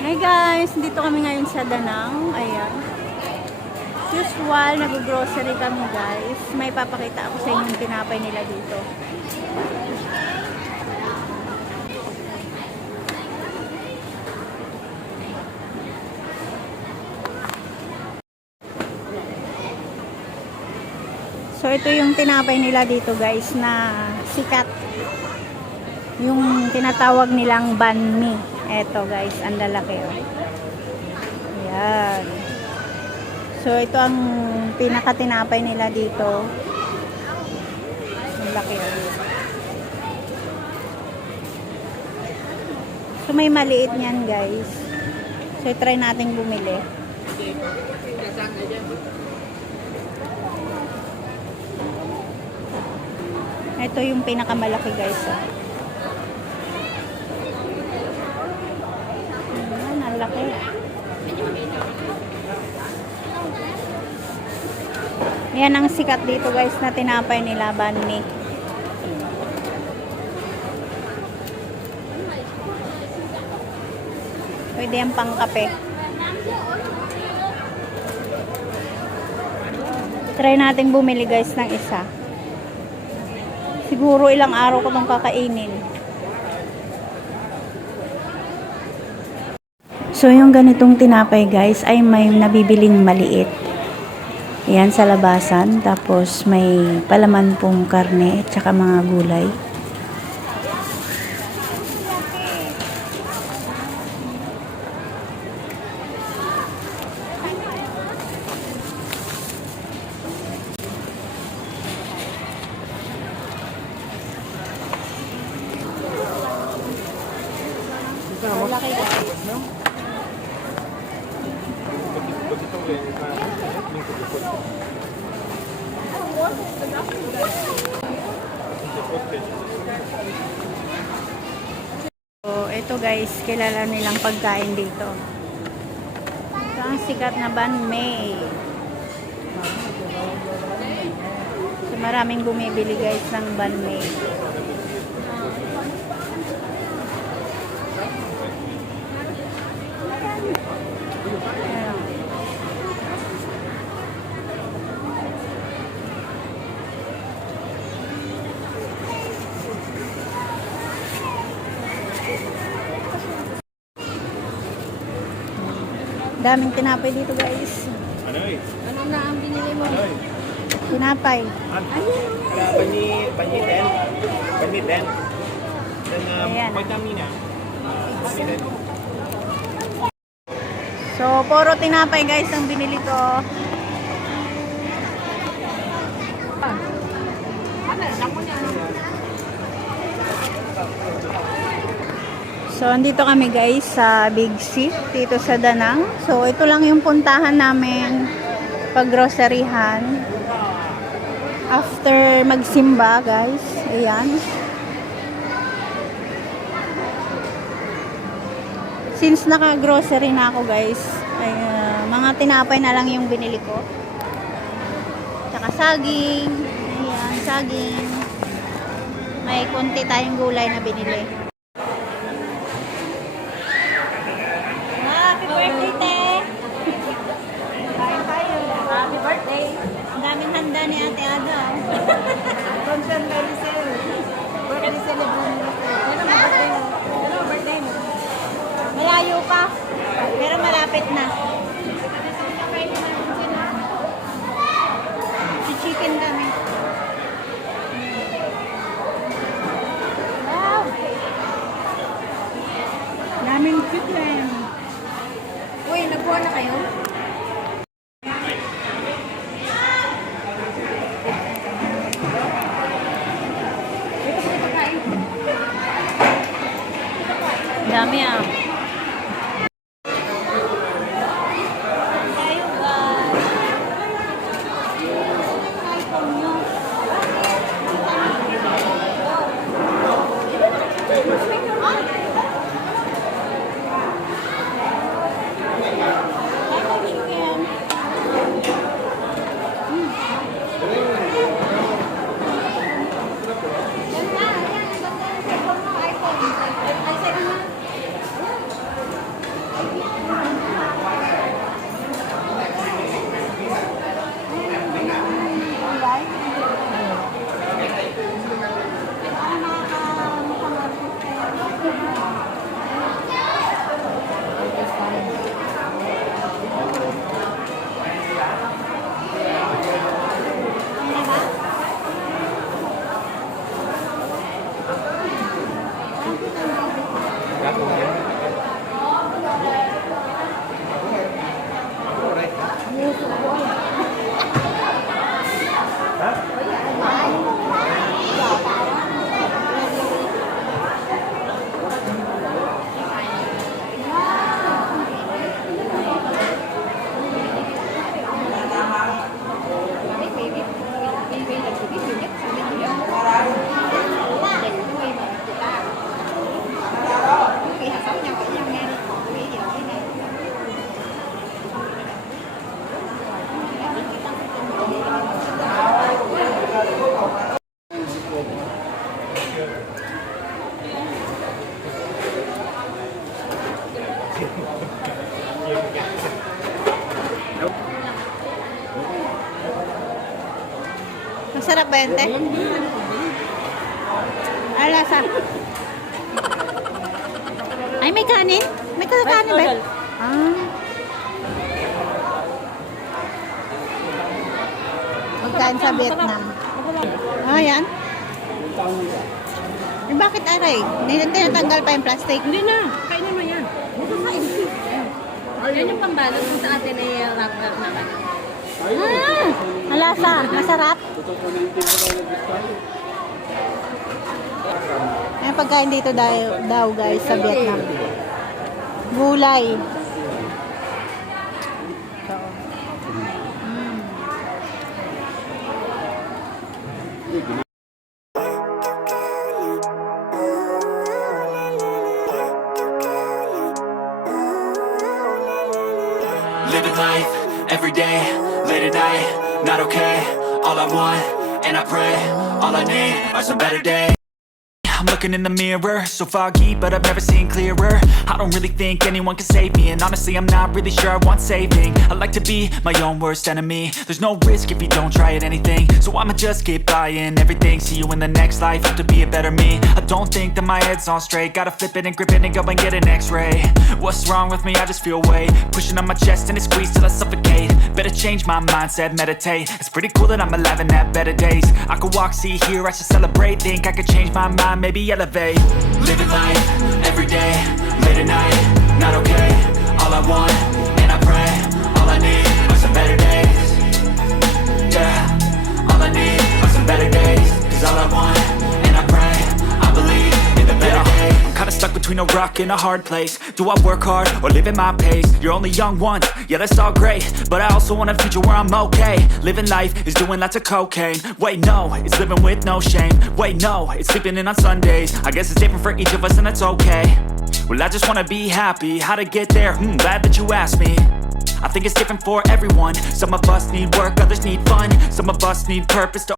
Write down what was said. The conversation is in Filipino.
Hi guys, dito kami ngayon sa Danang. Ayan. Usual, nag-grocery kami guys. May papakita ako sa inyo yung tinapay nila dito. So ito yung tinapay nila dito guys na sikat. Yung tinatawag nilang banh mi. Eto guys, ang lalaki oh. Ayan. So ito ang pinakatinapay nila dito. Ang laki oh. So may maliit niyan guys. So try nating bumili. Ito yung pinakamalaki guys oh. Laki. Yan ang sikat dito guys na tinapay nila, banh mi. Pwede yung pangkape. Try natin bumili guys ng isa. Siguro ilang araw ko itong kakainin. So, yung ganitong tinapay guys ay may nabibiling maliit. Ayan sa labasan. Tapos may palaman pong karne at saka mga gulay. Malaki guys. So, ito guys, kilala nilang pagkain dito. Ito ang sikat na banh mi. So, maraming bumibili guys ng banh mi. Daming tinapay dito guys. Ano na ang binili mo? Tinapay. Panyitin. Ayan. Vitamina. So, puro tinapay guys ang binili ko. So, andito kami guys sa Big C, dito sa Danang. So, ito lang yung puntahan namin pag-groceryhan. After magsimba guys. Ayan. Since naka-grocery na ako guys, ay, mga tinapay na lang yung binili ko. Tsaka saging. Ayan, saging. May konti tayong gulay na binili. Happy birthday, te! Kain tayo. Happy birthday. Ang daming handa ni Ate Ada. Constant very sale. Birthday celebration. Ano birthday mo? Malayo pa. Pero malapit na. Chicken kami. Wow! Daming chicken. Uy, nagkuha na kayo? Dami ah. Tayo guys. Masarap ba yan, te? Ang lasa. Ay, may kanin? May kanin ba? Ah. Magkain sa Vietnam. Ah, yan? Eh, bakit aray? Tinatanggal pa yung plastic? Hindi na. Kainin mo yan. Yan yung pambalot kung sa atin ay wrap-wrap naman. Ang lasa. Masarap. Ayan pagkain dito daw guys sa Vietnam. Gulay. Living life, every day, late at night, not okay. All I want, and I pray, all I need are some better days. I'm looking in the mirror, so foggy, but I've never seen clearer. I don't really think anyone can save me, and honestly I'm not really sure I want saving. I like to be my own worst enemy. There's no risk if you don't try at anything, so I'ma just keep buying everything. See you in the next life, have to be a better me. I don't think that my head's on straight, gotta flip it and grip it and go and get an x-ray. What's wrong with me? I just feel weight pushing on my chest and it squeezes till I suffocate. Better change my mindset, meditate. It's pretty cool that I'm alive and have better days. I could walk, see, hear, I should celebrate. Think I could change my mind, maybe elevate. Living life, every day, late at night, not okay. All I want, and I pray, all I need are some better days. Yeah, all I need are some better days. Cause all I want, and I pray, I believe in the better days. I'm kinda stuck between a rock and a hard place. Do I work hard or live at my pace? You're only young once, yeah that's all great, but I also want a future where I'm okay. Living life is doing lots of cocaine. Wait no, it's living with no shame. Wait no, it's sleeping in on Sundays. I guess it's different for each of us and that's okay. Well I just wanna be happy, how to get there? Glad that you asked me. I think it's different for everyone. Some of us need work, others need fun. Some of us need purpose to